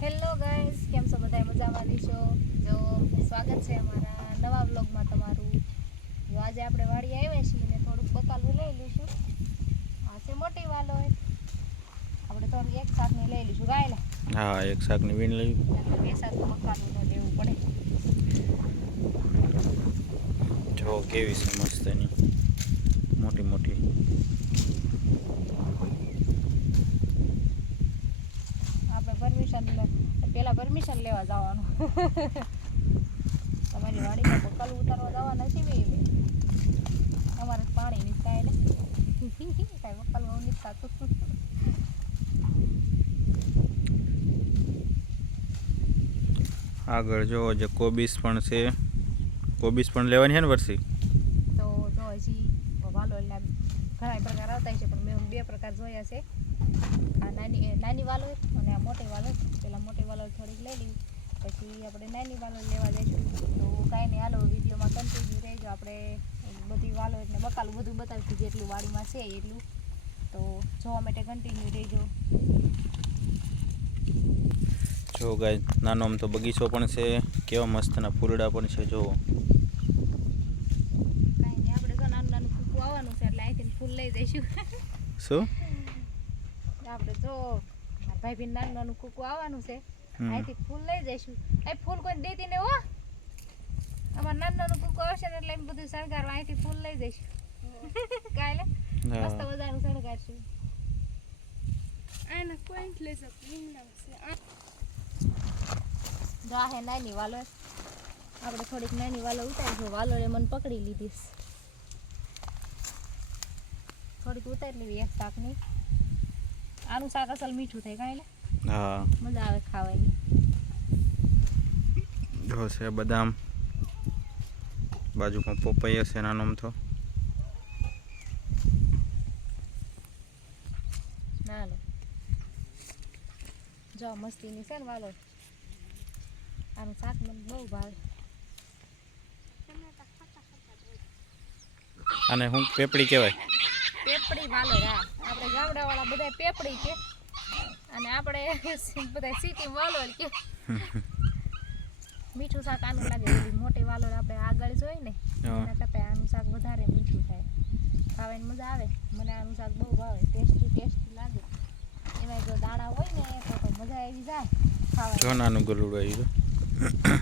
Hello guys કેમ છો બધા મજામાં છો? જો સ્વાગત છે અમારા નવા બ્લોગમાં તમારું. જો આજે આપણે વાડી આવ્યા છીએ ને થોડુંક બકાલું લઈ લઈશું. આ છે મોટી વાલો આપણે થોડુંક એક સાથની લઈ લઈશું. ગાયલા. હા એક શાકની વીણ લઈ. બે શાક બકાલું ન લેવું પડે. જો કેવી છે મસ્ત એની મોટી મોટી આપણે પરમિશન પહેલાં પરમિશન લેવા જવાનું. તમારી વાડીમાં બકાલું ઉતારવા જવા નથી બે અમારે પાણી ની. કાંઈ ને કાંઈ બકાલું નથી થતું. આગળ જો જે કોબીસ પણ છે. કોબીસ પણ લેવાની છે ને વર્ષી તો જો હજી વાલો એટલે ઘણા પ્રકાર આવતા છે, પણ મેં બે પ્રકાર જોયા છે. આ નાની નાની વાલો અને આ મોટી વાલો પેલા મોટી વાલો થોડીક લઈ લેવી પછી આપણે નાની વાલો લેવા જઈશું. તો કાંઈ નહીં, હાલો વિડીયોમાં કન્ટિન્યુ રહેજો. આપણે બધી વાલો એટલે બકાલું બધું બતાવીશું, જેટલું વાડીમાં છે એટલું. તો જોવા માટે કન્ટિન્યુ રહેજો. જો ગાય નાનો આમ તો બગીચો પણ છે, કેવા મસ્તના ફૂલડા પણ છે જો કાંઈ નહીં આપણે જો નાનું નાનું કૂકું આવવાનું છે એટલે અહીંથી ફૂલ લઈ જઈશું શું આપણે જો ભાઈ બી નાનું નાનું કૂકું આવવાનું છે અહીંથી ફૂલ લઈ જઈશું એ ફૂલ કોઈ દેતી ને હો અમાર નાનું નાનું કૂકું આવશે ને એટલે એમ બધું શણગારવા અહીંથી ફૂલ લઈ જઈશું કાલે મસ્ત મજાનું શણગારશું Ana cuéntales a Plinda. જો આ હે નાની વાલો આપણે થોડીક નાની વાલો ઉતારીશું વાલો એ મને પકડી લીધી. થોડીક ઉતારી લેવી એક શાકની આનું શાક અસલ મીઠું થાય કાંઈ હા. મજા આવે ખાવાની. જો છે બદામ. બાજુમાં પોપૈયા છે નાનો તો ના લો. જો મસ્તીની છે ને વાલો. આનું શાક મને બહુ ભાવે. અને હું પેપડી કહેવાય? પેપડી માલે આપણે ગામડાવાળા બધા પેપડી કે. અને આપણે બધા સીટી વાલો કે. મીઠું શાક આનું લાગે મોટી વાલો આપણે આગળ જોઈ ને એના કરતાં આનું શાક વધારે મીઠું થાય. ખાવાની મજા આવે. મને આનું શાક બહુ ભાવે. ટેસ્ટી ટેસ્ટી લાગે. એમાં જો દાણા હોય ને તો તો મજા આવી જાય. ખાવાની ગલુડું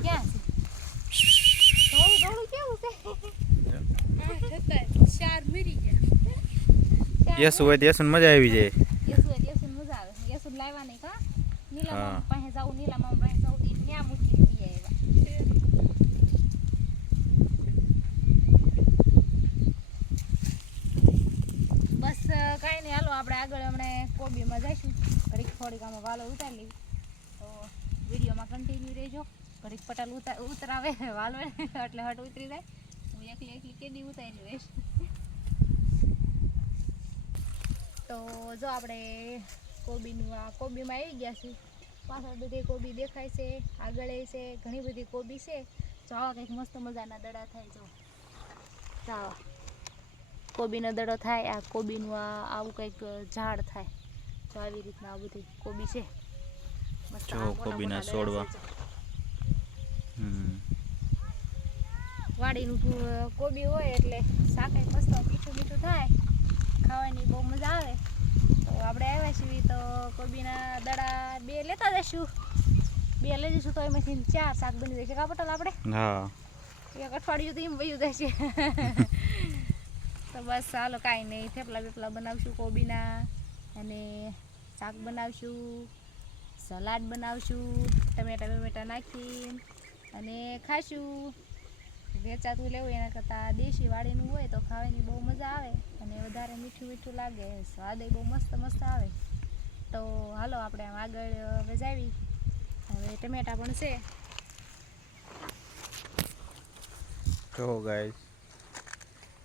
ક્યાં છે? થોડું થોડું કેવું છે? ચાર મરી ગયા. યસ હોય તો યસુને મજા આવી જાય. યસુ એટલે યસુને મજા આવે. યસુ લાવવા નહીં કા? નીલા પાસે જાઉં નીલા મામા પાસે જાઉં ઈ ન્યા મૂકી દઈએ એવા બસ કાંઈ નહીં હાલો આપણે આગળ હમણાં કોબીમાં જઈશું. ઘડીક થોડીક આમાં વાલો ઉતારી લઈએ. તો વિડીયોમાં કન્ટિન્યુ રહેજો. ઘડીક પટાલ ઉતા ઉતરાવે વાલો એટલે હટ ઉતરી જાય. હું એકલી એકલી કેદી ઉતારી રહીશ તો જો આપણે કોબીનું આ કોબીમાં આવી ગયા છીએ પાછળ બધી કોબી દેખાય છે આગળ એ છે ઘણી બધી કોબી છે. જો આવા કંઈક મસ્ત મજાના દડા થાય જો. આવા. કોબીનો દડો થાય આ કોબીનું આ આવું કંઈક ઝાડ થાય. જો આવી રીતના આ બધી કોબી છે. જો કોબીના છોડવા. વાડીનું કોબી હોય એટલે શાક મસ્ત મીઠું મીઠું થાય. ખાવાની બહુ મજા આવે. તો આપણે આવ્યા છીએ તો કોબીના દડા બે લેતા જઈશું. બે લઈ જઈશું તો એમાંથી ચાર શાક બની જશે કા પટેલ આપણે? હા. એક અઠવાડિયું તો એમ વયું જશે. તો બસ ચાલો કાંઈ નહીં થેપલા બેપલા બનાવશું કોબીના અને શાક બનાવશું સલાડ બનાવશું ટમેટા બમેટા નાખીને અને ખાશું વેચાતું લેવું એના કરતાં દેશી વાડીનું હોય તો ખાવાની બહુ મજા આવે. અને વધારે મીઠું મીઠું લાગે સ્વાદ બહુ મસ્ત મસ્ત આવે. તો હાલો આપણે આમ આગળ હવે હવે ટમેટા પણ છે. જો ગાય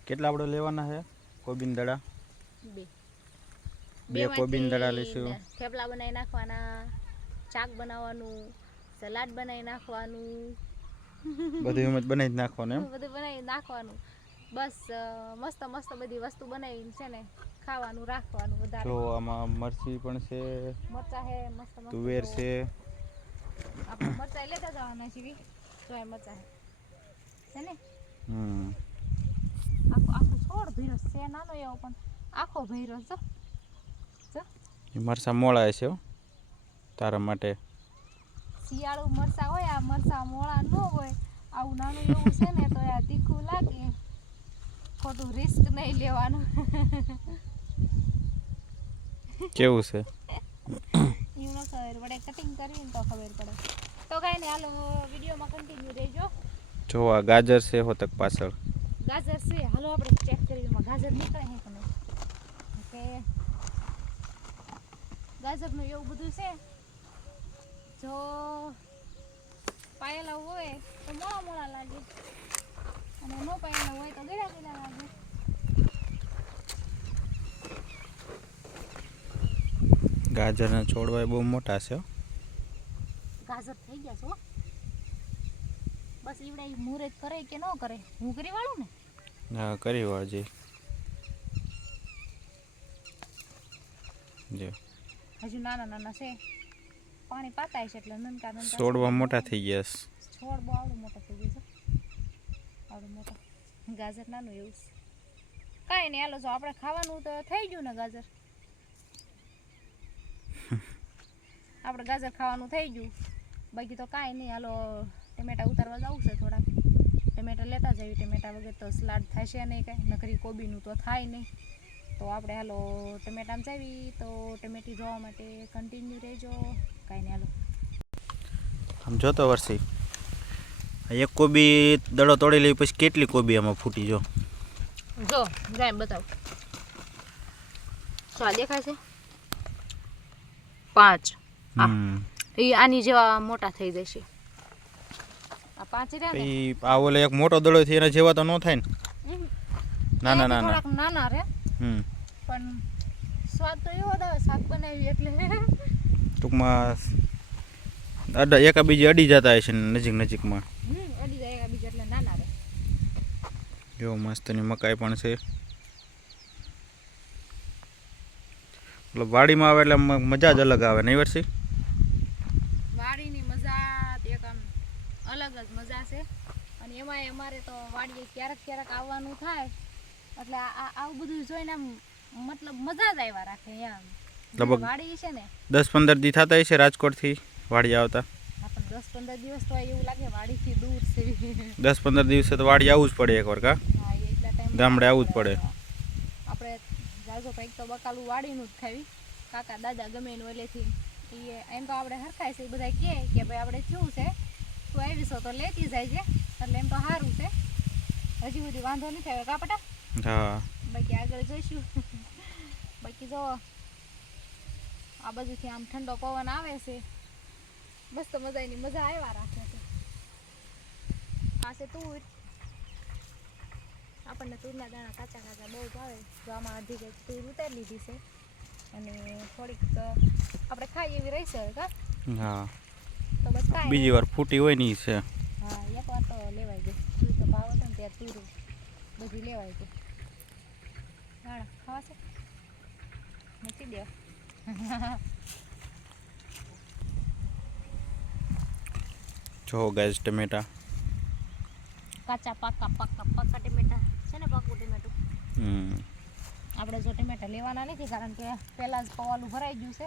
કેટલા આપણે લેવાના છે? કોબીન દડા? બે. બે કોબીન દડા લઈશું. થેપલા બનાવી નાખવાના ચાક બનાવવાનું સલાડ બનાવી નાખવાનું. બધું એમ જ બનાવી નાખવાનું એમ? બધું બનાવી નાખવાનું. બસ મસ્ત મસ્ત બધી વસ્તુ બનાવીને છે ને ખાવાનું રાખવાનું વધારે. જો આમાં મરચી પણ છે મરચા હે મસ્ત મસ્ત તુવેર છે. આપણે મરચા લેતા જવાના છીએ. તો એ મરચાં છે ને? હમ. આખો આખો છોડ ભીરો છે નાનો એવો પણ આખો ભીરો જો. મરસા મોળાય છે હો તારા માટે. શિયાળુ મરચાં હોય આ મરચાં મોળા ન હોય આવું નાનું એવું છે ને તો આ તીખું લાગે. ખોટું રિસ્ક નહીં લેવાનું. કેવું છે? એવું ન ખબર પડે. કટિંગ કરીને તો ખબર પડે. તો કાંઈ નહીં હાલો વિડીયોમાં કન્ટિન્યુ રહેજો. જો આ ગાજર છે હો તક પાછળ. ગાજર છે. હાલો આપણે ચેક કરીએ. એમાં ગાજર નીકળે છે કને ઓકે. કે ગાજરનું એવું બધું છે. જો પાયેલા હોય તો મોળા મોળા લાગે. અને ન પાયેલા હોય તો ગળા ગળા લાગે ગાજરના છોડવા બહુ મોટા છે ગાજર થઈ ગયા છો બસ ઈવડે મુહૂર્ત કરે કે ન કરે? હું કરી વાળું ને? હા કરી વાળજે જો. હજુ નાના નાના છે. પાણી પાતાય છે એટલે નનકા નનકા છોડવા મોટા થઈ ગયા છે. છોડ બહુ આવડું મોટા થઈ ગયા છે. આવડું મોટો ગાજર નાનું એવું છે. કાંઈ નહીં હાલો જો આપણે ખાવાનું તો થઈ ગયું ને ગાજર. આપણે ગાજર ખાવાનું થઈ ગયું. બાકી તો કાંઈ નહીં હાલો ટમેટા ઉતારવા જવું છે થોડાક. ટમેટા લેતા જઈએ ટમેટા વગર તો સલાડ થશે નહીં કાંઈ. નકરી કોબીનું તો થાય નહીં. તો આપણે હાલો ટમેટામાં જાવી તો ટમેટી જોવા માટે કન્ટિન્યુ રહેજો. કાંઈ નહીં હાલો. આમ જોતો વર્ષી આ એક કોબી દડો તોડી લઈ પછી કેટલી કોબી આમાં ફૂટી જો. જો જાય બતાવ. તો દેખાય છે પાંચ. હમ. એ આની જેવા મોટા થઈ જશે. આ પાંચ રહ્યા ને? આ ઓલે એક મોટો દડો થી એના જેવા તો ન થાય ને. ના ના ના ના. ના નાના રે. હમ. પણ સ્વાદ તો એવો દાવે શાક બનાવી એટલે. ટૂંકમાં એકા બીજી અડી જતા હશે ને નજીક નજીકમાં હમ અડી જાય બીજા એટલે નાના રે જો મસ્તની મકાઈ પણ છે. એટલે વાડીમાં આવે એટલે મજા જ અલગ આવે નહીં વર્ષી વાડીની મજા એક આમ અલગ જ મજા છે. અને એમાંય અમારે તો વાડીએ ક્યારેક ક્યારેક આવવાનું થાય. એટલે આવું બધું જોઈને આમ મતલબ મજા જ આવ્યા રાખે એમ. લગભગ- વાડી છે ને. દસ પંદર દી થતા છે રાજકોટથી વાડી આવતા. દસ પંદર દિવસ તો એવું લાગે વાડીથી દૂર છે. દસ પંદર દિવસે તો વાડી આવવું જ પડે એકવાર કા? એટલા ટાઈમ ગામડે આવવું જ પડે. આપણે જાજો કંઈક તો બકાલું વાડીનું જ ખાવી. કાકા દાદા ગમે એનું ઓલેથી એ એમ તો આપણે હરખાય છે એ બધા કહે કે ભાઈ આપણે શું છે તું આવીશો તો લેતી જાય છે. એટલે એમ તો સારું છે. હજી સુધી વાંધો નથી આવ્યો કાપટા હા. બાકી આગળ જોઈશું. બાકી જો આ બાજુથી આમ ઠંડો પવન આવે છે. મસ્ત મજાની મજા આવ્યા રાખે છે પાસે તુર તૂર. આપણને તૂરના દાણા કાચા કાચા બહુ ભાવે. જો આમાં અડધી કંઈક તૂર ઉતારી લીધી છે. અને થોડીક આપણે ખાઈ એવી રહી છે કા? હા. તો બસ બીજી વાર ફૂટી હોય ને છે. હા એક વાર તો લેવાય ગઈ તું તો ભાવ હતો ને ત્યાં તીરું બધી લેવાય ગઈ દાણા ખાવા છે? મૂકી દે. જો ગાઈસ ટમેટા કાચા પાકા પાકા પાકા ટમેટા છે ને પાકું ટમેટું હમ આપણે જો ટમેટા લેવાના નથી કારણ કે પહેલાં જ પવાલું ભરાઈ ગયું છે.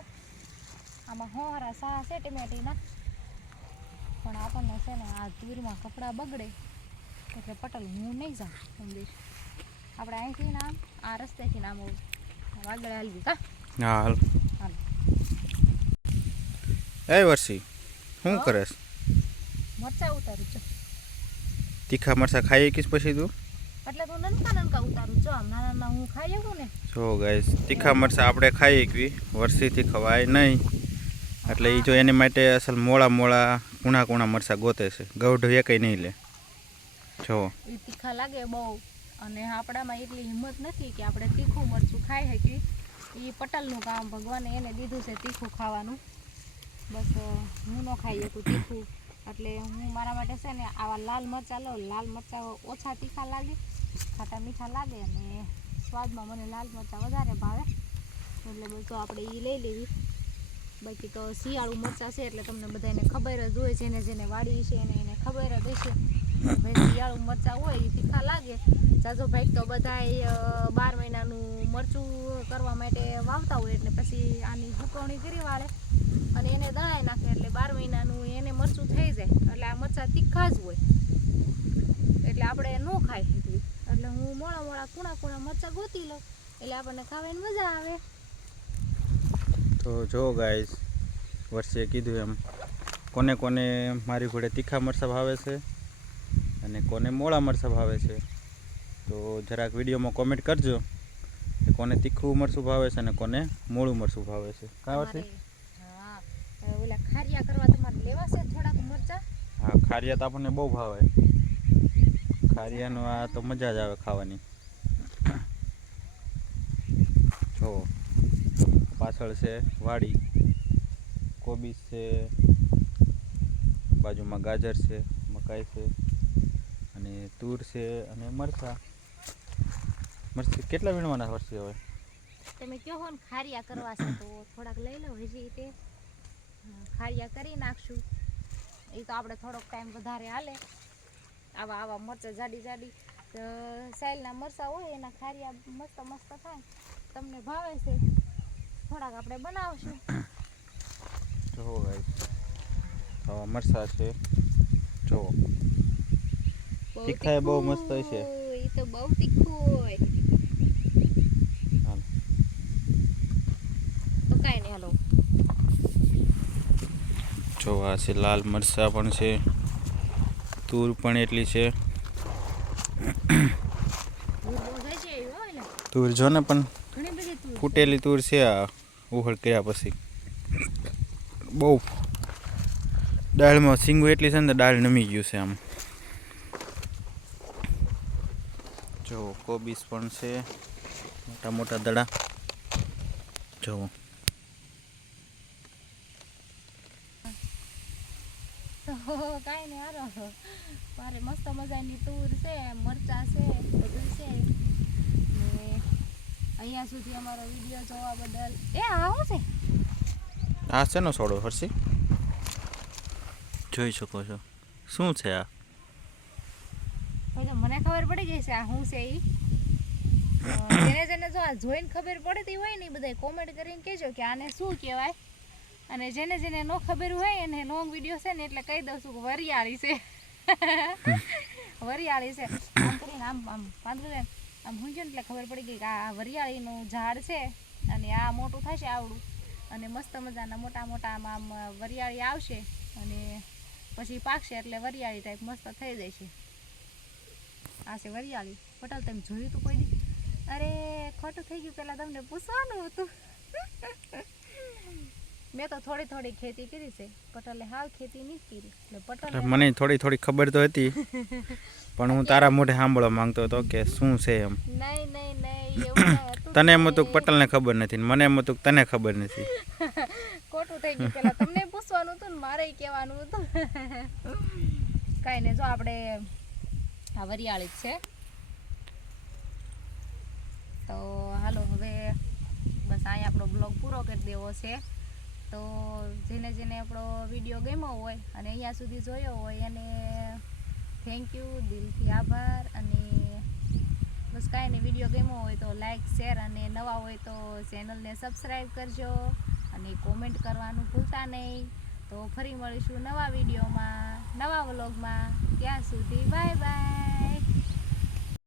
આમાં હોરા સા છે ટમેટીના. પણ આપણને છે ને આ તીરમાં કપડાં બગડે એટલે પટલ હું નહીં જાઉં સમજીશ આપણે અહીંથી નામ આ રસ્તેથી નામ આગળ હાલવી કા? હા હાલ. હાલ. એ વર્ષી શું હા? કરેશ? મરચાં ઉતારું છું. તીખા મરચા ખાઈ શકીશ પછી તું? એટલે તો નનકા નનકા ઉતારું છું. આમ નાના નાના હું ખાઈ શકું ને? જો ગાઈસ તીખા મરચા આપણે ખાઈ એકવી વર્ષીથી ખવાય નહીં. એટલે એ જો એની માટે અસલ મોળા મોળા કુણા કુણા મરચા ગોતે છે. ગૌઢ કંઈ નહીં લે. જો. એ તીખા લાગે બહુ. અને આપણામાં એટલી હિંમત નથી કે આપણે તીખું મરચું ખાઈ શકીએ. એ પટલનું કામ ભગવાને એને દીધું છે તીખું ખાવાનું. બસ હું ન ખાઈ શકું તીખું. એટલે હું મારા માટે છે ને આવા લાલ મરચાં લઉં. લાલ મરચાં ઓછા તીખા લાગે, ખાટા મીઠા લાગે અને સ્વાદમાં મને લાલ મરચાં વધારે ભાવે. એટલે બધું આપણે એ લઈ લેવી. બાકી તો શિયાળું મરચાં છે એટલે તમને બધાને ખબર જ હોય જેને જેને વાડી છે એને એને ખબર જ હશે. ભાઈ શિયાળું મરચાં હોય એ તીખા લાગે. જાજો ભાઈ તો બધાય બાર મહિનાનું મરચું કરવા માટે વાવતા હોય એટલે પછી આની સુકવણી કરી વાળે. અને એને દળાઈ નાખે એટલે બાર મહિનાનું એને મરચું થઈ જાય. એટલે આ મરચાં તીખા જ હોય. એટલે આપણે ન ખાઈ શકીએ એટલે હું મોળા મોળા કુણા કુણા મરચાં ગોતી લઉં. એટલે આપણને ખાવાની મજા આવે. તો જો ગાઈસ વર્ષે કીધું એમ કોને કોને મારી ઘોડે તીખા મરચાં ભાવે છે અને કોને મોળા મરચાં ભાવે છે તો જરાક વિડીયોમાં કોમેન્ટ કરજો કે કોને તીખું મરચું ભાવે છે અને કોને મોળું મરચું ભાવે છે. કાં વર્ષે ઓલા ખારિયા કરવા તમારે લેવા છે થોડાક મરચાં? હા ખારિયા તો આપણને બહુ ભાવે. ખારિયાનો આ તો મજા જ આવે ખાવાની. જો પાછળ છે વાડી કોબીજ છે બાજુમાં ગાજર છે મકાઈ છે અને તૂર છે અને મરચાં. મરચી કેટલા વીણવાના વર્ષે હવે? તમે કહો ને ખારિયા કરવા છે તો થોડાક લઈ લો હજી તે ખારિયા કરી નાખશું. એ તો આપણે થોડોક ટાઈમ વધારે હાલે. આવા આવા મરચાં જાડી જાડી તો સાઈલના મરચાં હોય એના ખારિયા મસ્ત મસ્ત થાય. તમને ભાવે છે? થોડાક આપણે બનાવશું. જો આવા મરચાં છે. જો. તીખાય બહુ મસ્ત છે એ તો બહુ તીખું હોય હાલ તો કાંઈ નહીં હાલો જો આ છે, લાલ મરચાં પણ છે, તૂર પણ એટલી છે. છે તૂર જો ને પણ ફૂટેલી તૂર છે આ, ઉહળ કર્યા પછી. બહુ દાળમાં સિંગું એટલી છે ને દાળ નમી ગયું છે આમ. જો કોબીસ પણ છે મોટા મોટા દડા. જો તો કાંઈ નહીં હારો. મારે મસ્ત મજાની તૂર છે મરચાં છે બધું છે. ને અહીંયા સુધી અમારો વીડિયો જોવા બદલ. એ આવો છે? આ શેનો સોડો હર્ષી? જોઈ શકો છો. શું છે આ? મને ખબર પડી ગઈ છે આ શું છે ઈ. અ, જેને જેને જો આ જોઈને ખબર પડતી હોય ને એ બધા કોમેન્ટ કરીને કહેજો કે આને શું કહેવાય? અને જેને જેને ન ખબર હોય એને લોંગ વીડિયો છે ને એટલે કહી દઉં છું કે વરિયાળી છે. વરિયાળી છે. આમ કરીને આમ આમ પાંદડું છે આમ હું ને એટલે ખબર પડી ગઈ કે આ વરિયાળીનું ઝાડ છે અને આ મોટું થશે આવડું. અને મસ્ત મજાના મોટા મોટા આમ આમ વરિયાળી આવશે અને પછી પાકશે એટલે વરિયાળી ટાઈપ મસ્ત થઈ જશે. આ છે વરિયાળી. પટેલ તમે જોયું તું કોઈ દી? અરે ખોટું થઈ ગયું. પેલા તમને પૂછવાનું હતું. મેં તો થોડી થોડી ખેતી કરી છે. પટલે હાલ ખેતી નહીં કરી. એટલે પટેલે મને થોડી થોડી ખબર તો હતી. પણ હું તારા મોઢે સાંભળવા માંગતો હતો કે શું છે એમ. નહીં નહીં નહીં એવું તને એમ હતું નહીં. ખબર નથી મને એમ હતું તને ખબર નથી. ખોટું થઈ ગયું. પેલા તમને પૂછવાનું હતું ને મારે કહેવાનું હતું. કાંઈ નહીં જો આપણે આ વરિયાળી છે. તો હાલો હવે બસ અહીંયા આપણો બ્લોગ પૂરો કરી દેવો છે. તો જેને જેને આપણો વીડિયો ગમ્યો હોય અને અહીંયા સુધી જોયો હોય એને થેન્ક યુ દિલથી આભાર અને બસ કાંઈ નહીં વીડિયો ગમ્યો હોય તો લાઇક શેર અને નવા હોય તો ચેનલને સબસ્ક્રાઈબ કરજો અને કોમેન્ટ કરવાનું ભૂલતા નહીં. તો ફરી મળીશું નવા વિડીયોમાં નવા વ્લોગમાં ત્યાં સુધી બાય બાય